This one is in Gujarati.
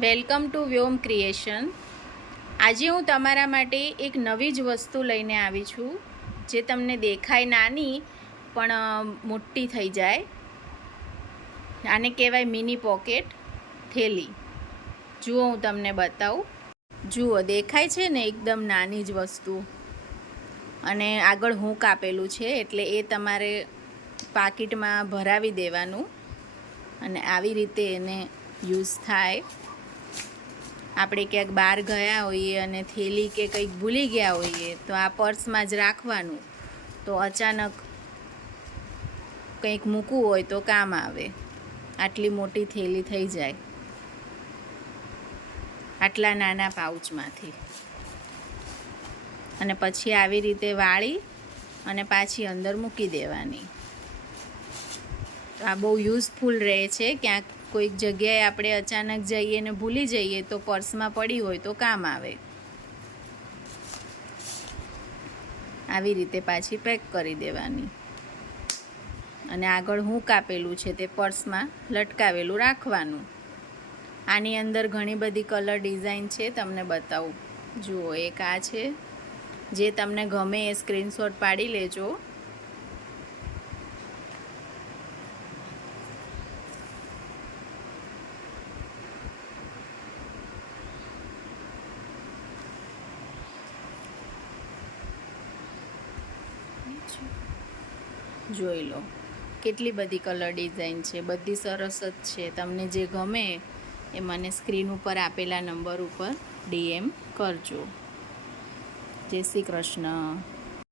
Welcome to Vyom creation. આજે હું તમારા માટે એક નવી જ વસ્તુ લઈને આવી છું જે તમને દેખાય નાની પણ મોટી થઈ જાય. આને કહેવાય મિની પોકેટ થેલી. જુઓ, હું તમને બતાવું. જુઓ, દેખાય છે ને એકદમ નાની જ વસ્તુ, અને આગળ હૂંક આપેલું છે એટલે એ તમારે પાકીટમાં ભરાવી દેવાનું અને આવી રીતે એને યુઝ થાય. આપણે ક્યાંક બહાર ગયા હોઈએ અને થેલી કે કંઈક ભૂલી ગયા હોઈએ તો આ પર્સમાં જ રાખવાનું, તો અચાનક કંઈક મૂકવું હોય તો કામ આવે. આટલી મોટી થેલી થઈ જાય આટલા નાના પાઉચમાંથી. અને પછી આવી રીતે વાળી અને પાછી અંદર મૂકી દેવાની. તો આ બહુ યુઝફુલ રહે છે. ક્યાંક કોઈક જગ્યાએ આપણે અચાનક જઈએ ને ભૂલી જઈએ તો પર્સમાં પડી હોય તો કામ આવે. આવી રીતે પાછી પેક કરી દેવાની અને આગળ હૂંક આપેલું છે તે પર્સમાં લટકાવેલું રાખવાનું. આની અંદર ઘણી બધી કલર ડિઝાઇન છે, તમને બતાવું. જુઓ, એક આ છે. જે તમને ગમે એ સ્ક્રીનશોટ પાડી લેજો. જોઈ લો, કેટલી બધી કલર ડિઝાઇન છે, બધી સરસ જ છે. તમને જે ગમે એ મને સ્ક્રીન ઉપર આપેલા નંબર ઉપર DM કરજો. જય શ્રી કૃષ્ણ.